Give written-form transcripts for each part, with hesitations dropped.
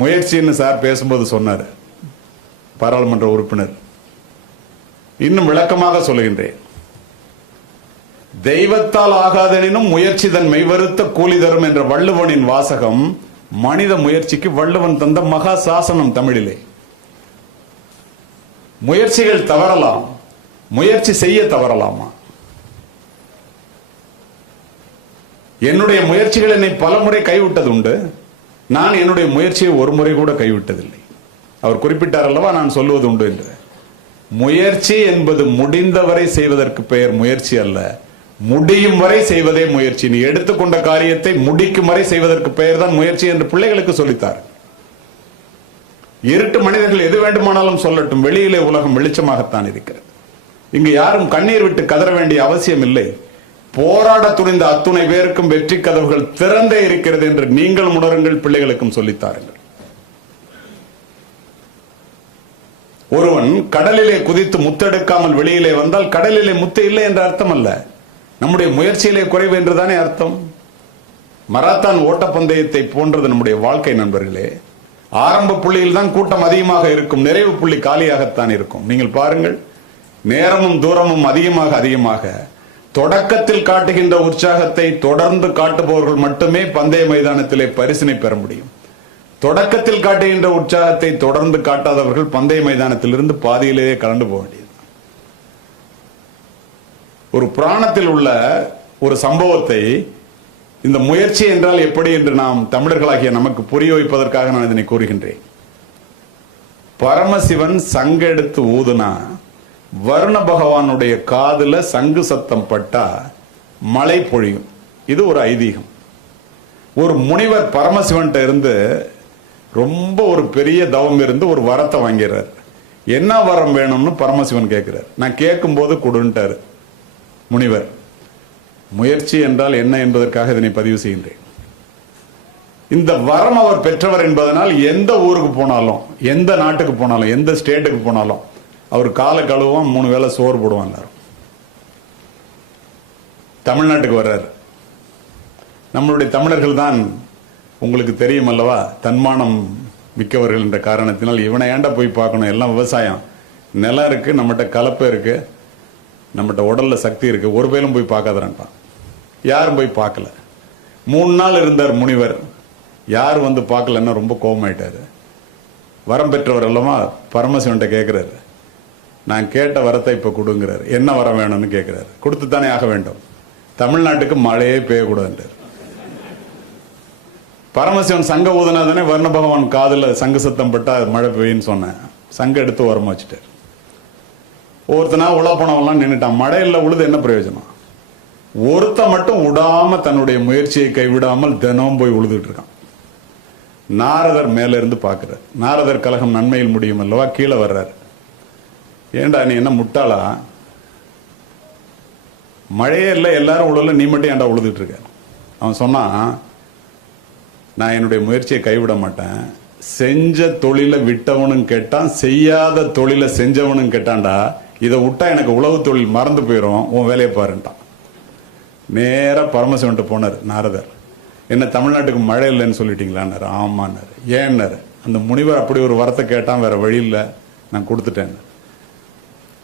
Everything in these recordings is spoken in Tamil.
முயற்சின்னு சார் பேசும்போது சொன்னார் பாராளுமன்ற உறுப்பினர். இன்னும் விளக்கமாக சொல்லுகின்றேன். தெய்வத்தால் ஆகாதெனினும் முயற்சி தன் மெய்வருத்த கூலி தரும் என்ற வள்ளுவனின் வாசகம் மனித முயற்சிக்கு வள்ளுவன் தந்த மகா சாசனம். தமிழிலே முயற்சிகள் தவறலாம், முயற்சி செய்ய தவறலாமா? என்னுடைய முயற்சிகள் என்னை பல முறை கைவிட்டது உண்டு. நான் என்னுடைய முயற்சியை ஒரு முறை கூட கைவிட்டதில்லை. அவர் குறிப்பிட்டார் அல்லவா, நான் சொல்லுவது உண்டு என்று. முயற்சி என்பது முடிந்தவரை செய்வதற்கு பெயர் முயற்சி அல்ல, முடியும் வரை செய்வதே முயற்சி. நீ எடுத்துக்கொண்ட காரியத்தை முடிக்கும் வரை செய்வதற்கு பெயர் தான் முயற்சி என்று பிள்ளைகளுக்கு சொல்லித்தார். இருட்டு மனிதர்கள் எது வேண்டுமானாலும் சொல்லட்டும், வெளியிலே உலகம் வெளிச்சமாகத்தான் இருக்கிறது. இங்கு யாரும் கண்ணீர் விட்டு கதற வேண்டிய அவசியம் இல்லை. போராட துணிந்த அத்துணை பேருக்கும் வெற்றி கதவுகள் திறந்தே இருக்கிறது என்று நீங்கள் உணருங்கள், பிள்ளைகளுக்கும் சொல்லித்தாருங்கள். ஒருவன் கடலிலே குதித்து முத்தெடுக்காமல் வெளியிலே வந்தால் கடலிலே முத்து இல்லை என்ற அர்த்தம் அல்ல, நம்முடைய முயற்சியிலே குறைவு என்றுதானே அர்த்தம். மராத்தான் ஓட்டப்பந்தயத்தை போன்றது நம்முடைய வாழ்க்கை நண்பர்களே. ஆரம்ப புள்ளியில் தான் கூட்டம் அதிகமாக இருக்கும், நிறைவு புள்ளி காலியாகத்தான் இருக்கும். நீங்கள் பாருங்கள், நேரமும் தூரமும் அதிகமாக தொடக்கத்தில் காட்டுகின்ற உற்சாகத்தை தொடர்ந்து காட்டுபவர்கள் மட்டுமே பந்தய மைதானத்திலே பரிசினை பெற முடியும். தொடக்கத்தில் காட்டுகின்ற உற்சாகத்தை தொடர்ந்து காட்டாதவர்கள் பந்தய மைதானத்திலிருந்து பாதியிலேயே கலந்து போக வேண்டியது. ஒரு புராணத்தில் உள்ள ஒரு சம்பவத்தை இந்த முயற்சி என்றால் எப்படி என்று நாம் தமிழர்களாகிய நமக்கு புரிய வைப்பதற்காக நான் இதனை கூறுகின்றேன். பரமசிவன் சங்கெடுத்து ஊதுனா வருண பகவானுடைய காதுல சங்கு சத்தம் பட்டா மழை பொழியும். இது ஒரு ஐதீகம். ஒரு முனிவர் பரமசிவன்கிட்ட இருந்து ரொம்ப ஒரு பெரிய தவம் இருந்து ஒரு வரத்தை வாங்கிறார். என்ன வரம் வேணும்னு பரமசிவன் கேட்கிறார். நான் கேட்கும் போது கொடுன்ட்டாரு முனிவர். முயற்சி என்றால் என்ன என்பதற்காக இதனை பதிவு செய்கின்றேன். இந்த வரம் அவர் பெற்றவர் என்பதனால் எந்த ஊருக்கு போனாலும், எந்த நாட்டுக்கு போனாலும், எந்த ஸ்டேட்டுக்கு போனாலும் அவர் கால கழுவான், 3 வேளை சோறு போடுவான். தமிழ்நாட்டுக்கு வர்றார். நம்மளுடைய தமிழர்கள் தான் உங்களுக்கு தெரியும் அல்லவா, தன்மானம் மிக்கவர்கள் என்ற காரணத்தினால் இவனை ஏண்டா போய் பார்க்கணும், எல்லாம் விவசாயம், நிலம் இருக்கு, நம்மகிட்ட கலப்பை இருக்கு, நம்மகிட்ட உடல்ல சக்தி இருக்கு, ஒரு பேரும் போய் பார்க்காதறான்ட்டான். யாரும் போய் பார்க்கல. 3 நாள் இருந்தார் முனிவர். யார் வந்து பார்க்கலன்னா ரொம்ப கோபமாயிட்டாரு. வரம் பெற்றவர் அல்லவா, பரமசிவன்ட்ட கேட்கிறாரு, நான் கேட்ட வரத்தை இப்ப கொடுங்கிறார். என்ன வரம் வேணும்னு கேட்கிறாரு. கொடுத்துத்தானே ஆக வேண்டும். தமிழ்நாட்டுக்கு மழையே பெய்யக்கூடாது. பரமசிவன் சங்க ஊதுனா தானே வர்ண பகவான் காதுல சங்கு சத்தம் பட்டா மழை பெய்யுன்னு சொன்னேன். சங்க எடுத்து உரமா வச்சுட்டார். ஒருத்தனா உழ போனவெல்லாம் நின்றுட்டான். மழையில் உழுது என்ன பிரயோஜனம்? ஒருத்த மட்டும் விடாம தன்னுடைய முயற்சியை கைவிடாமல் தினம் போய் உழுதுட்டு இருக்கான். நாரதர் மேல இருந்து பாக்குறார். நாரதர் கலகம் நன்மையில் முடியும் அல்லவா, கீழே வர்றாரு. ஏண்டா நீ என்ன முட்டாளா, மழையே இல்லை, எல்லாரும் உழல, நீ மட்டும் ஏண்டா உழுதுட்டு இருக்க? அவன் சொன்னான், நான் என்னுடைய முயற்சியை கைவிட மாட்டேன். செஞ்ச தொழிலை விட்டவனும் கேட்டான், செய்யாத தொழிலை செஞ்சவனும் கேட்டான்டா. இதை விட்டா எனக்கு உழவு தொழில் மறந்து போயிடும், உன் வேலையை பாருன்ட்டான். நேரா பரமசிவன்ட்டு போனார் நாரதர். என்ன தமிழ்நாட்டுக்கு மழை இல்லைன்னு சொல்லிட்டீங்களான்னாரு. ஆமான்னாரு. ஏன்னாரு. அந்த முனிவர் அப்படி ஒரு வரத்தை கேட்டான், வேற வழி இல்லை, நான் கொடுத்துட்டேன்.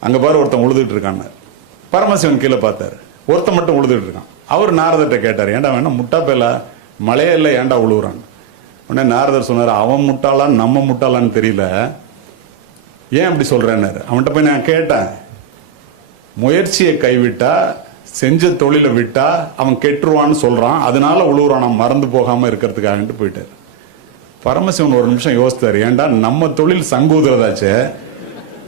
அங்க பாரு ஒருத்தன் உழுதுட்டு இருக்கான். பரமசிவன் கீழே பார்த்தாரு. ஒருத்தன் மட்டும் உழுதுட்டு இருக்கான். அவர் நாரதர்கிட்ட கேட்டார், ஏண்டா வேணா முட்டா பேல மழையே இல்லை, ஏண்டா உழுவுறான்? உடனே நாரதர் சொன்னார், அவன் முட்டாளான் நம்ம முட்டாளான்னு தெரியல, ஏன் அப்படி சொல்றேன்னாரு. அவன்கிட்ட போய் நான் கேட்டேன், முயற்சியை கைவிட்டா, செஞ்ச தொழிலை விட்டா அவன் கெட்டுருவான்னு சொல்றான், அதனால உழுவுறான், நான் மறந்து போகாம இருக்கிறதுக்காக போயிட்டாரு. பரமசிவன் ஒரு நிமிஷம் யோசித்தாரு, ஏண்டா நம்ம தொழில் சங்கு ஊதுறதாச்சே,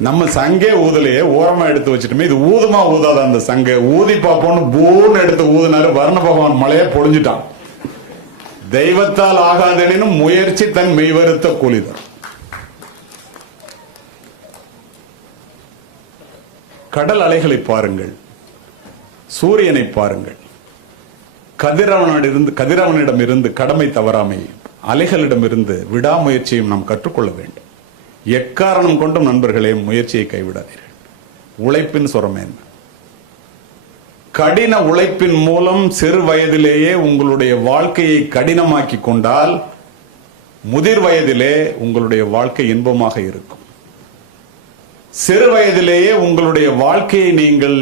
நம்ம சங்கே ஊதலையே, ஓரமா எடுத்து வச்சுட்டுமே, இது ஊதுமா ஊதாத அந்த சங்க ஊதி பார்ப்போம்னு பூன்னு எடுத்து ஊதினாரு. வர்ண பகவான் மழையை பொழிஞ்சிட்டான். தெய்வத்தால் ஆகாதெனினும் முயற்சி தன் மெய்வருத்த கூலிதான். கடல் அலைகளை பாருங்கள், சூரியனை பாருங்கள். கதிரவனிடம் இருந்து கடமை தவறாமை, அலைகளிடமிருந்து விடாமுயற்சியும் நாம் கற்றுக்கொள்ள வேண்டும். எக்காரணம் கொண்டும் நண்பர்களே முயற்சியை கைவிடாதீர்கள். உழைப்பின் சுரமே என்ன? கடின உழைப்பின் மூலம் சிறு வயதிலேயே உங்களுடைய வாழ்க்கையை கடினமாக்கி கொண்டால் முதிர் வயதிலே உங்களுடைய வாழ்க்கை இன்பமாக இருக்கும். சிறு வயதிலேயே உங்களுடைய வாழ்க்கையை நீங்கள்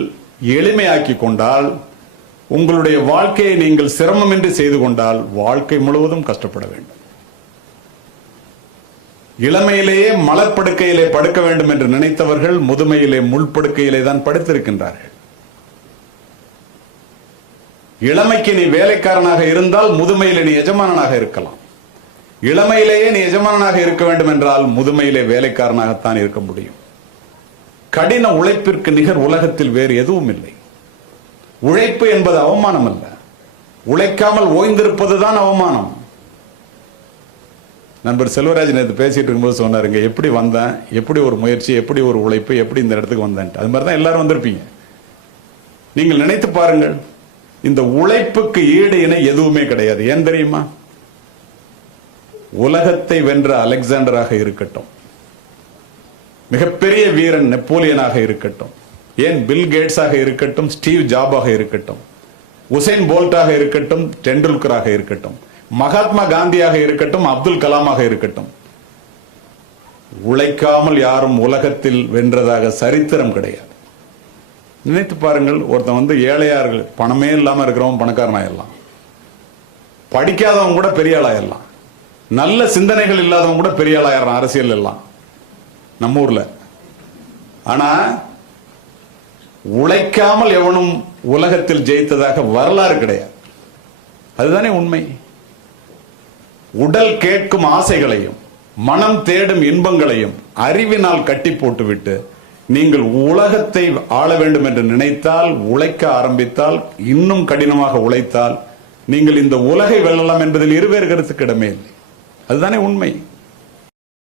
எளிமையாக்கி கொண்டால், உங்களுடைய வாழ்க்கையை நீங்கள் சிரமமின்றி செய்து கொண்டால், வாழ்க்கை முழுவதும் கஷ்டப்பட வேண்டும். இளமையிலேயே மலர்படுக்கையிலே படுக்க வேண்டும் என்று நினைத்தவர்கள் முதுமையிலே முள்படுக்கையிலே தான் படுத்திருக்கின்றார்கள். இளமைக்கு நீ வேலைக்காரனாக இருந்தால் முதுமையிலே நீ எஜமானனாக இருக்கலாம். இளமையிலேயே நீ எஜமானனாக இருக்க வேண்டும் என்றால் முதுமையிலே வேலைக்காரனாகத்தான் இருக்க முடியும். கடின உழைப்பிற்கு நிகர் உலகத்தில் வேறு எதுவும் இல்லை. உழைப்பு என்பது அவமானம் அல்ல, உழைக்காமல் ஓய்ந்திருப்பதுதான் அவமானம். நண்பர் செல்வராஜ் நேற்று பேசிட்டு இருக்கும்போது சொன்னாருங்க, எப்படி வந்தேன், எப்படி ஒரு முயற்சி, எப்படி ஒரு உழைப்பு, எப்படி இந்த இடத்துக்கு வந்தேன். அது மாதிரி தான் எல்லாரும் வந்திருப்பீங்க. நீங்கள் நினைத்து பாருங்கள், இந்த உழைப்புக்கு ஈடு இணை எதுவுமே கிடையாது. ஏன் தெரியுமா? உலகத்தை வென்ற அலெக்சாண்டராக இருக்கட்டும், மிகப்பெரிய வீரன் நெப்போலியனாக இருக்கட்டும், ஏன் பில் கேட்ஸாக இருக்கட்டும், ஸ்டீவ் ஜாபாக இருக்கட்டும், உசைன் போல்ட்டாக இருக்கட்டும், டெண்டுல்கராக இருக்கட்டும், மகாத்மா காந்தியாக இருக்கட்டும், அப்துல் கலாமாக இருக்கட்டும், உழைக்காமல் யாரும் உலகத்தில் வென்றதாக சரித்திரம் கிடையாது. நினைத்து பாருங்கள், ஒருத்தன் ஏழையார்கள், பணமே இல்லாம இருக்கிறவன் பணக்காரனாயிடலாம், படிக்காதவன் கூட பெரிய ஆளாயிடலாம், நல்ல சிந்தனைகள் இல்லாதவன் கூட பெரிய ஆளாயிடலாம் அரசியல் எல்லாம் நம்ம ஊர்ல. ஆனா உழைக்காமல் எவனும் உலகத்தில் ஜெயித்ததாக வரலாறு கிடையாது. அதுதானே உண்மை. உடல் கேட்கும் ஆசைகளையும் மனம் தேடும் இன்பங்களையும் அறிவினால் கட்டி போட்டுவிட்டு நீங்கள் உலகத்தை ஆள வேண்டும் என்று நினைத்தால், உழைக்க ஆரம்பித்தால், இன்னும் கடினமாக உழைத்தால் நீங்கள் இந்த உலகை வெல்லலாம் என்பதில் இருவேறு கருத்துக்கு இடமே இல்லை. அதுதானே உண்மை.